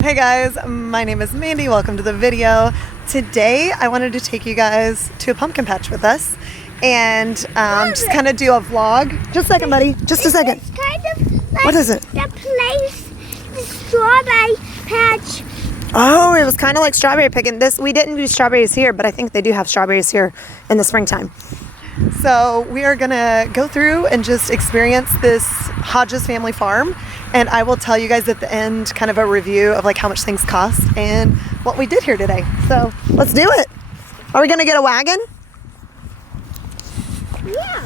Hey guys, my name is Mandy. Welcome to the video. Today I wanted to take you guys to a pumpkin patch with us and just kind of do a vlog. Just a second, buddy. Just a second. It's kind of like what is it? The place, the strawberry patch. Oh, it was kind of like strawberry picking. We didn't do strawberries here, but I think they do have strawberries here in the springtime. So we are gonna go through and just experience this Hodges Family Farm, and I will tell you guys at the end kind of a review of like how much things cost and what we did here today. So let's do it. Are we gonna get a wagon? Yeah.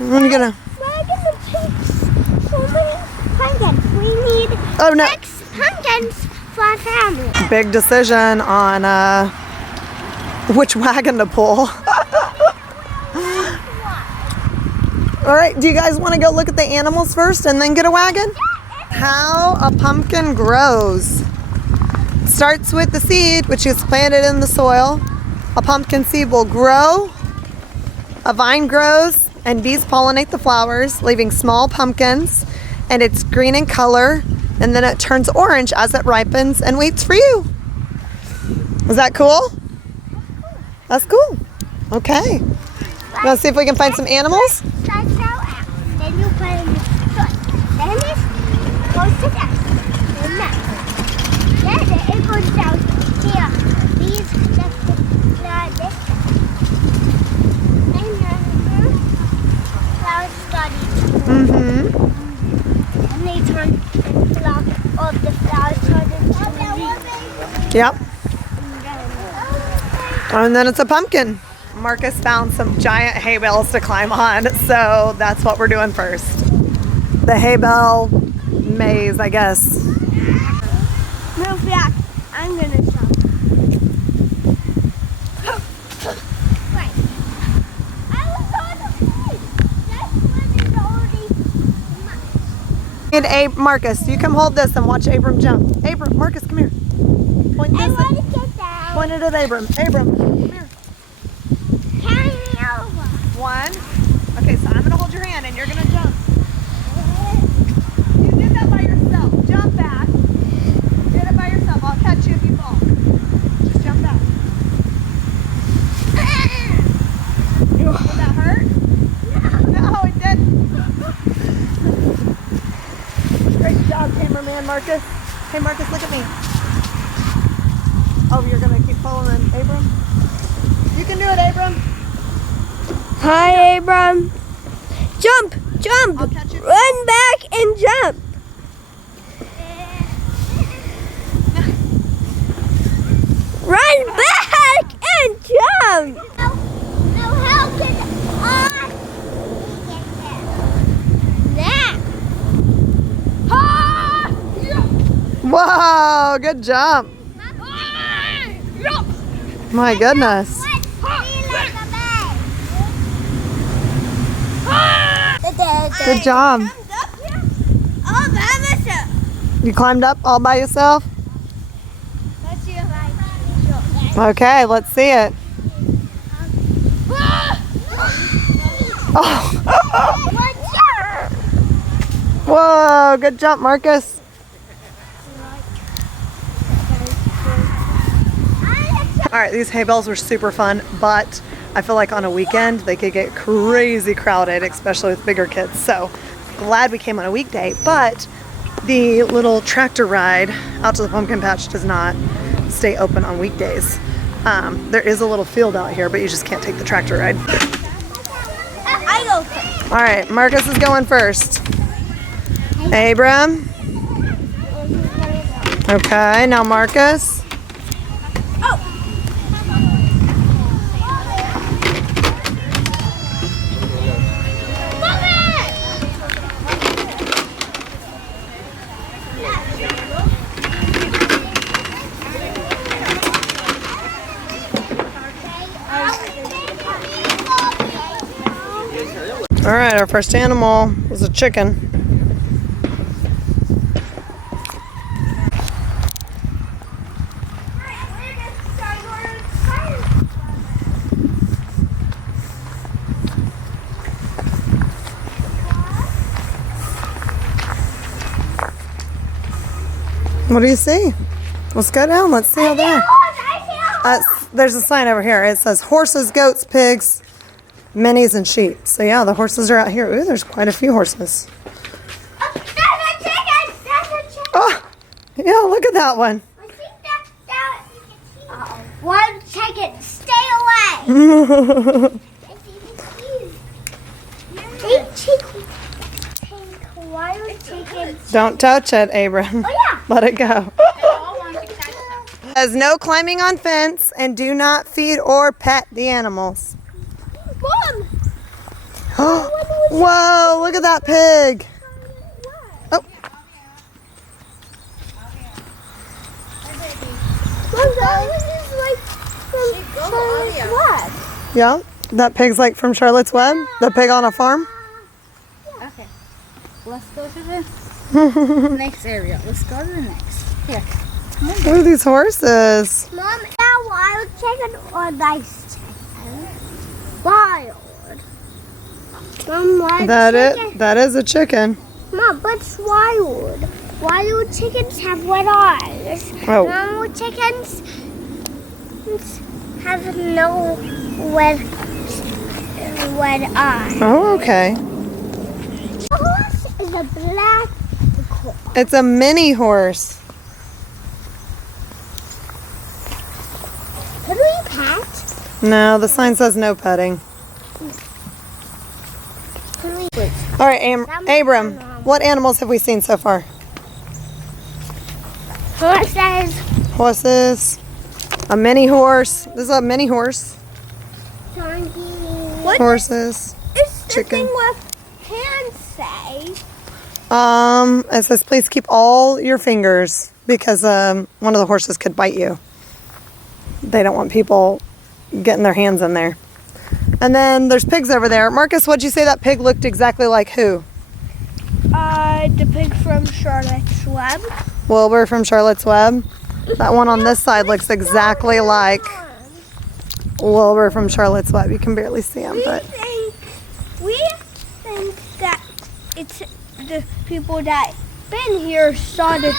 We're gonna. Wagon that takes so many pumpkins. We need 6 pumpkins for our family. Big decision on which wagon to pull. All right, do you guys want to go look at the animals first and then get a wagon? How a pumpkin grows. Starts with the seed, which is planted in the soil. A pumpkin seed will grow, a vine grows, and bees pollinate the flowers, leaving small pumpkins, and it's green in color, and then it turns orange as it ripens and waits for you. Is that cool? That's cool. Okay. Let's see if we can find some animals. Then you put in the foot. Then this goes to that. Then that. Then it goes down here. These, this. And then flowers study. And they turn and all the flowers turn into leaves. Yep. And then it's a pumpkin. Marcus found some giant hay bales to climb on, so that's what we're doing first. The hay bale maze, I guess. Move back. I'm gonna jump. Right. I was on the plane. This one is already And Marcus, you come hold this and watch Abram jump. Abram, Marcus, come here. Point this. I want to get down. Point it at Abram. Abram, come here. Carry me over. 1. Okay, so I'm gonna hold your hand and you're gonna jump. You did that by yourself. Jump back. You did it by yourself. I'll catch you if you fall. Just jump back. Did that hurt? No, it didn't. Great job, cameraman Marcus. Hey Marcus, look at me. Oh, you're gonna keep following Abram? You can do it, Abram. Hi, Abram. Jump, jump. I'll catch you. Run back and jump. Run back and jump. Now how can I get that? Whoa, good jump. My goodness. Good job. All by myself. You climbed up all by yourself? Let's see if I can. Okay, let's see it. Oh. Whoa, good jump, Marcus. All right, these hay bales were super fun, but I feel like on a weekend they could get crazy crowded, especially with bigger kids. So glad we came on a weekday, but the little tractor ride out to the pumpkin patch does not stay open on weekdays. There is a little field out here, but you just can't take the tractor ride. I go first. All right, Marcus is going first. Abram. Okay, now Marcus. All right, our first animal was a chicken. What do you see? Let's go down. Let's see how they are. There's a sign over here. It says horses, goats, pigs, minis, and sheep. So yeah, the horses are out here. Ooh, there's quite a few horses. There's a chicken. There's a chicken. Oh, yeah, look at that one. I think that. One chicken. Stay away. Wild chickens. Don't touch it, Abram. Oh yeah. Let it go. There's no climbing on fence, and do not feed or pet the animals. Mom. Whoa, look at that pig. Oh. Mom, that one is like from Charlotte's Web. Yeah, that pig's like from Charlotte's Web, the pig on a farm. Okay, let's go to the next area. Let's go to the next. Here. Look at these horses. Mom, that wild chicken or nice chicken? Wild. Mom, wild chicken. That is a chicken. Mom, but it's wild. Wild chickens have red eyes. Oh. Normal chickens have no red eyes. Oh, okay. The horse is a black horse. It's a mini horse. Could we pet? No, the sign says no petting. Could we? All right, Abram, what animals have we seen so far? Horses. Horses, a mini horse. This is a mini horse. Donkey. Horses. Is the Chicken. thing with hands say? It says please keep all your fingers because one of the horses could bite you. They don't want people getting their hands in there. And then there's pigs over there. Marcus, what'd you say that pig looked exactly like who? The pig from Charlotte's Web. Wilbur from Charlotte's Web. That one on this side looks exactly like Wilbur from Charlotte's Web. You can barely see him, but We think that it's the people that been here saw the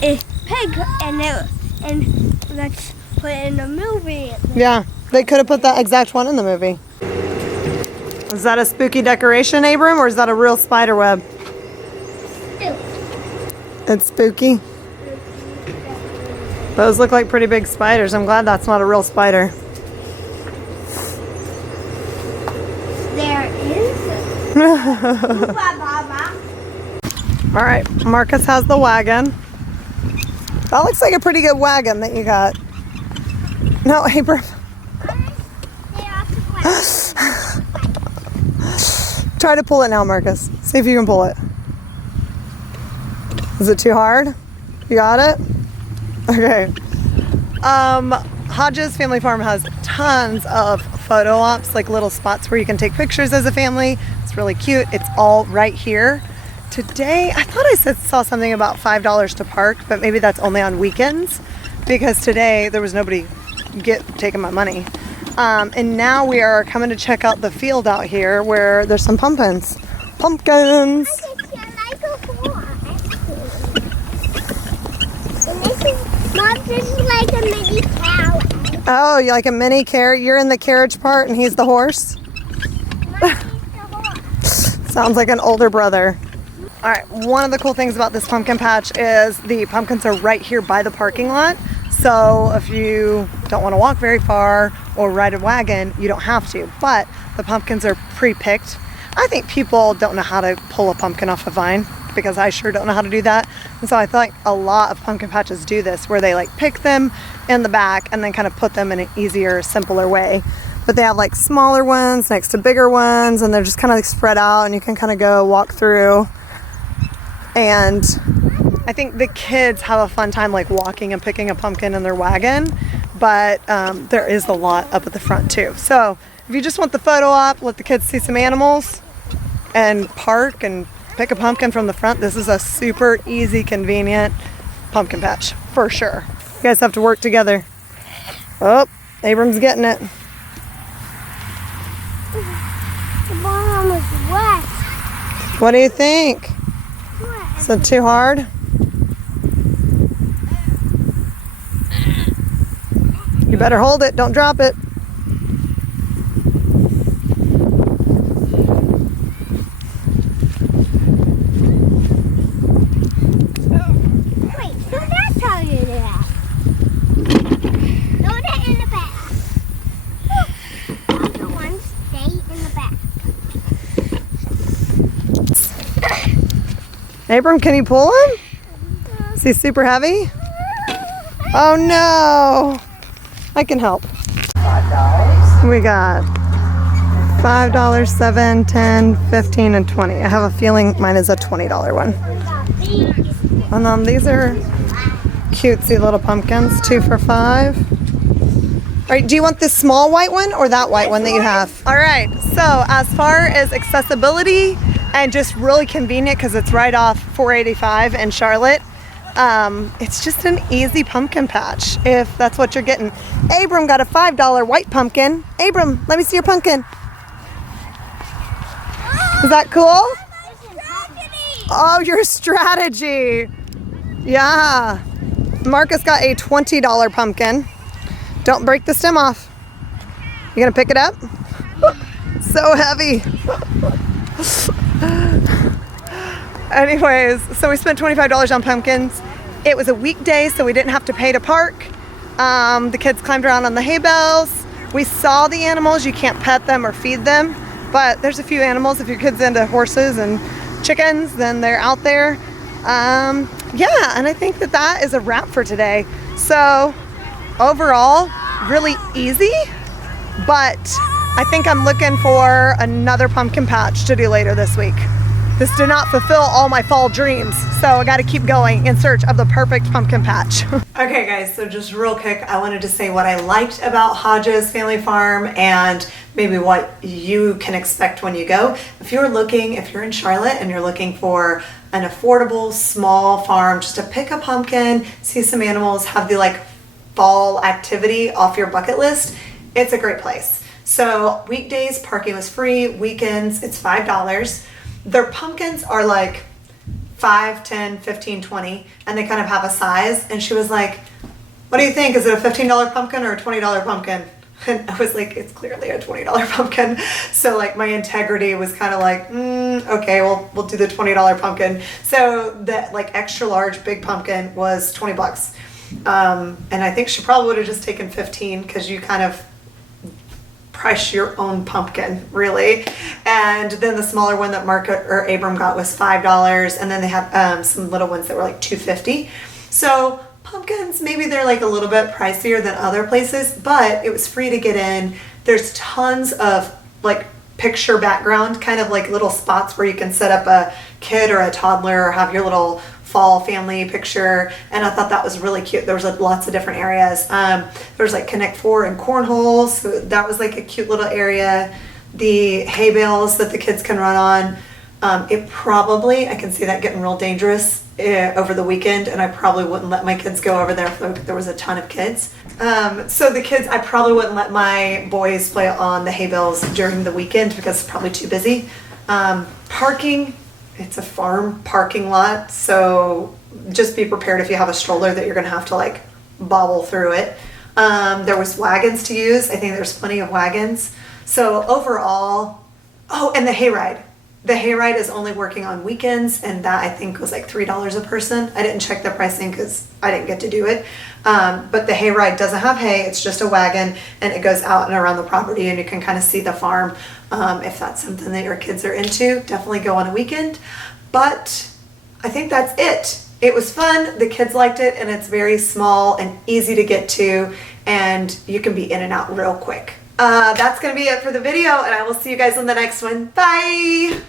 pig and let's put it in the movie. yeah, they could have put that exact one in the movie. Is that a spooky decoration, Abram, or is that a real spider web? It's spooky. Those look like pretty big spiders. I'm glad that's not a real spider. There is. All right, Marcus has the wagon. That looks like a pretty good wagon that you got. No, Abram. Try to pull it now, Marcus. See if you can pull it. Is it too hard? You got it? Okay. Hodges Family Farm has tons of photo ops, like little spots where you can take pictures as a family. It's really cute. It's all right here. Today, I thought I saw something about $5 to park, but maybe that's only on weekends because today there was nobody taking my money. And now we are coming to check out the field out here where there's some pumpkins. Pumpkins! Mom, this is like a mini cow. Oh, you like a mini carriage? You're in the carriage part and he's the horse? Sounds like an older brother. All right, one of the cool things about this pumpkin patch is the pumpkins are right here by the parking lot. So if you don't want to walk very far or ride a wagon, you don't have to. But the pumpkins are pre-picked. I think people don't know how to pull a pumpkin off a vine because I sure don't know how to do that. And so I think a lot of pumpkin patches do this where they like pick them in the back and then kind of put them in an easier, simpler way. But they have like smaller ones next to bigger ones and they're just kind of like spread out and you can kind of go walk through. And I think the kids have a fun time like walking and picking a pumpkin in their wagon, but there is a lot up at the front too. So if you just want the photo op, let the kids see some animals and park and pick a pumpkin from the front, this is a super easy, convenient pumpkin patch for sure. You guys have to work together. Oh, Abram's getting it. The bottom is wet. What do you think? Is it too hard? better hold it. Don't drop it. Wait, so that's how you do that. Load it in the back. The ones stay in the back. Abram, can you pull him? Is he super heavy? Oh no! I can help. We got $5, $7, $10, $15, and $20. I have a feeling mine is a $20 one. And then these are cutesy little pumpkins, 2 for $5. All right, do you want this small white one or that white one that you have? All right, so as far as accessibility and just really convenient because it's right off 485 in Charlotte, it's just an easy pumpkin patch if that's what you're getting. Abram got a $5 white pumpkin. Abram, let me see your pumpkin. Is that cool? Oh, your strategy. Yeah. Marcus got a $20 pumpkin. Don't break the stem off. You gonna pick it up? So heavy. Anyways, so we spent $25 on pumpkins. It was a weekday, so we didn't have to pay to park. The kids climbed around on the hay bales. We saw the animals. You can't pet them or feed them, but there's a few animals. If your kid's into horses and chickens, then they're out there. Yeah, and I think that is a wrap for today. So overall, really easy, but I think I'm looking for another pumpkin patch to do later this week. This did not fulfill all my fall dreams, so I got to keep going in search of the perfect pumpkin patch. Okay guys, so just real quick, I wanted to say what I liked about Hodges Family Farm and maybe what you can expect when you go. If you're in Charlotte and you're looking for an affordable, small farm, just to pick a pumpkin, see some animals, have the like fall activity off your bucket list, it's a great place. So weekdays, parking was free. Weekends, it's $5. Their pumpkins are like 5, 10, 15, 20, and they kind of have a size. And she was like, what do you think? Is it a $15 pumpkin or a $20 pumpkin? And I was like, it's clearly a $20 pumpkin. So like my integrity was kind of like, okay, well, we'll do the $20 pumpkin. So that like extra large big pumpkin was 20 bucks. And I think she probably would have just taken 15 because you kind of price your own pumpkin, really. And then the smaller one that Abram got was $5, and then they had some little ones that were like $2.50. So pumpkins, maybe they're like a little bit pricier than other places, but it was free to get in. There's tons of like picture background, kind of like little spots where you can set up a kid or a toddler or have your little fall family picture, and I thought that was really cute. There was like lots of different areas. There was like Connect Four and cornhole, so that was like a cute little area. The hay bales that the kids can run on. I can see that getting real dangerous over the weekend, and I probably wouldn't let my kids go over there if there was a ton of kids. So the kids, I probably wouldn't let my boys play on the hay bales during the weekend because it's probably too busy. Parking, it's a farm parking lot, so just be prepared if you have a stroller that you're gonna have to like bobble through it. There was wagons to use. I think there's plenty of wagons. So overall, and the hayride. The hayride is only working on weekends, and that I think was like $3 a person. I didn't check the pricing because I didn't get to do it. But the hayride doesn't have hay, it's just a wagon, and it goes out and around the property, and you can kind of see the farm. If that's something that your kids are into, definitely go on a weekend. But I think that's it. It was fun, the kids liked it, and it's very small and easy to get to, and you can be in and out real quick. That's gonna be it for the video, and I will see you guys in the next one. Bye!